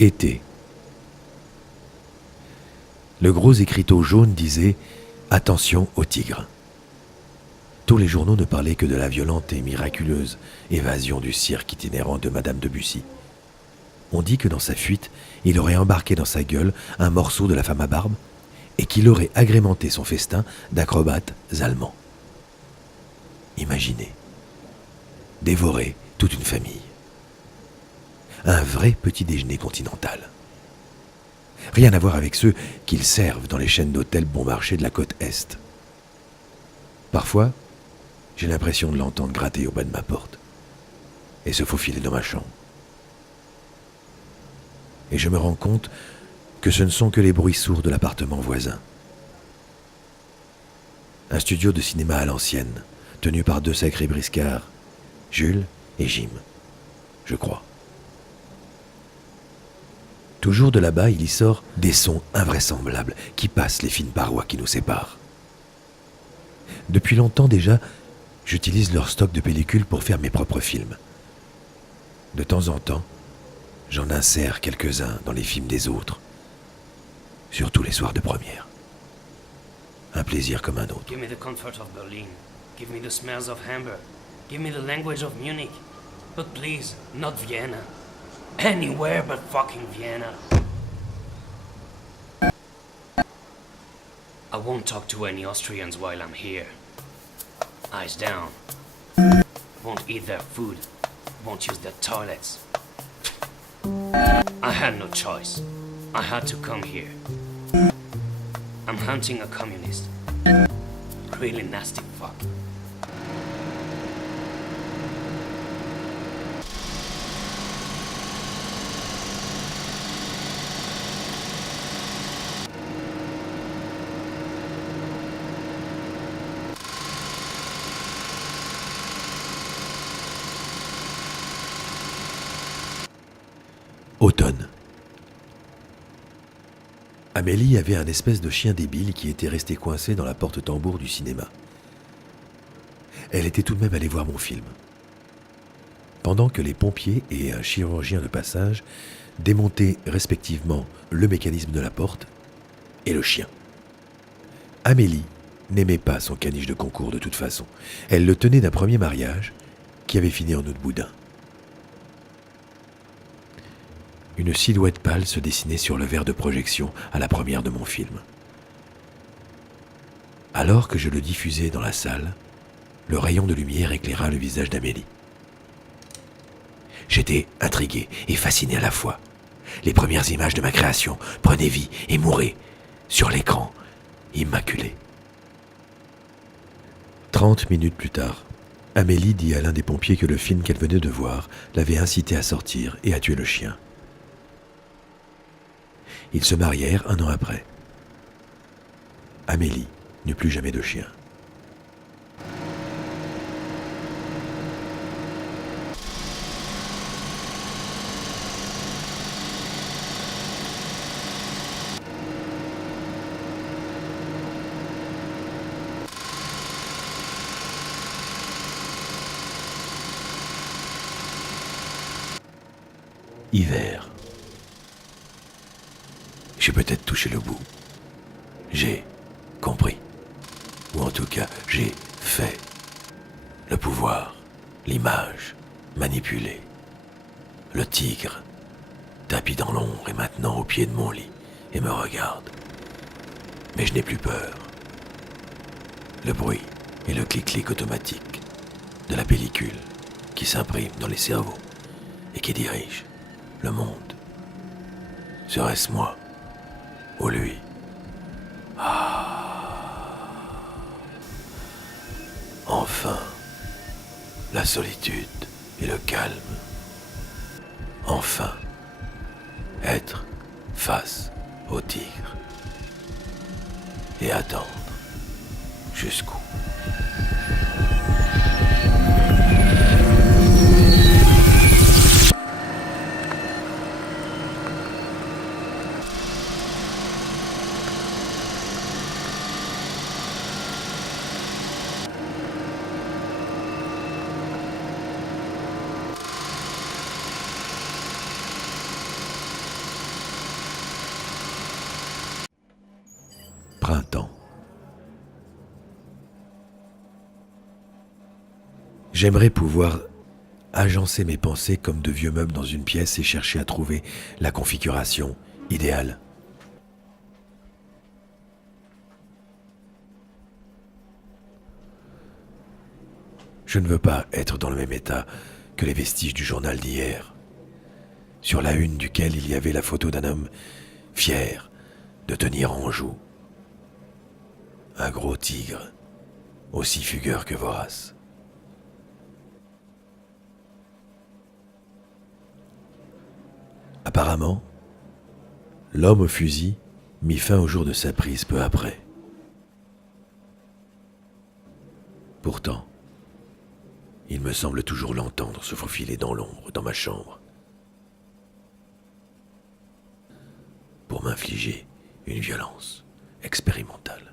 Été. Le gros écriteau jaune disait « Attention aux tigres ». Tous les journaux ne parlaient que de la violente et miraculeuse évasion du cirque itinérant de Madame Debussy. On dit que dans sa fuite, il aurait embarqué dans sa gueule un morceau de la femme à barbe et qu'il aurait agrémenté son festin d'acrobates allemands. Imaginez, dévorer toute une famille. Un vrai petit déjeuner continental. Rien à voir avec ceux qu'ils servent dans les chaînes d'hôtels bon marché de la côte Est. Parfois, j'ai l'impression de l'entendre gratter au bas de ma porte et se faufiler dans ma chambre. Et je me rends compte que ce ne sont que les bruits sourds de l'appartement voisin. Un studio de cinéma à l'ancienne, tenu par deux sacrés briscards, Jules et Jim, je crois. Toujours de là-bas, il y sort des sons invraisemblables qui passent les fines parois qui nous séparent. Depuis longtemps déjà, j'utilise leur stock de pellicules pour faire mes propres films. De temps en temps, j'en insère quelques-uns dans les films des autres, surtout les soirs de première. Un plaisir comme un autre. Give me the comfort of Berlin. Give me the smells of Hamburg. Give me the language of Munich. But please, not Vienna. Anywhere but fucking Vienna. I won't talk to any Austrians while I'm here. Eyes down. Won't eat their food. Won't use their toilets. I had no choice. I had to come here. I'm hunting a communist. Really nasty fuck. Automne. Amélie avait un espèce de chien débile qui était resté coincé dans la porte-tambour du cinéma. Elle était tout de même allée voir mon film. Pendant que les pompiers et un chirurgien de passage démontaient respectivement le mécanisme de la porte et le chien. Amélie n'aimait pas son caniche de concours de toute façon. Elle le tenait d'un premier mariage qui avait fini en eau de boudin. Une silhouette pâle se dessinait sur le verre de projection à la première de mon film. Alors que je le diffusais dans la salle, le rayon de lumière éclaira le visage d'Amélie. J'étais intrigué et fasciné à la fois. Les premières images de ma création prenaient vie et mouraient sur l'écran immaculé. 30 minutes plus tard, Amélie dit à l'un des pompiers que le film qu'elle venait de voir l'avait incité à sortir et à tuer le chien. Ils se marièrent un an après. Amélie n'eut plus jamais de chien. Hiver. J'ai peut-être touché le bout. J'ai compris. Ou en tout cas, j'ai fait. Le pouvoir, l'image, manipulé. Le tigre, tapis dans l'ombre est maintenant au pied de mon lit et me regarde. Mais je n'ai plus peur. Le bruit et le clic-clic automatique de la pellicule qui s'imprime dans les cerveaux et qui dirige le monde. Serait-ce moi ou lui? Enfin, la solitude et le calme. Enfin, être face au tigre et attendre jusqu'où. 20 ans. J'aimerais pouvoir agencer mes pensées comme de vieux meubles dans une pièce et chercher à trouver la configuration idéale. Je ne veux pas être dans le même état que les vestiges du journal d'hier, sur la une duquel il y avait la photo d'un homme fier de tenir en joue un gros tigre, aussi fugueur que vorace. Apparemment, l'homme au fusil mit fin au jour de sa prise peu après. Pourtant, il me semble toujours l'entendre se faufiler dans l'ombre dans ma chambre pour m'infliger une violence expérimentale.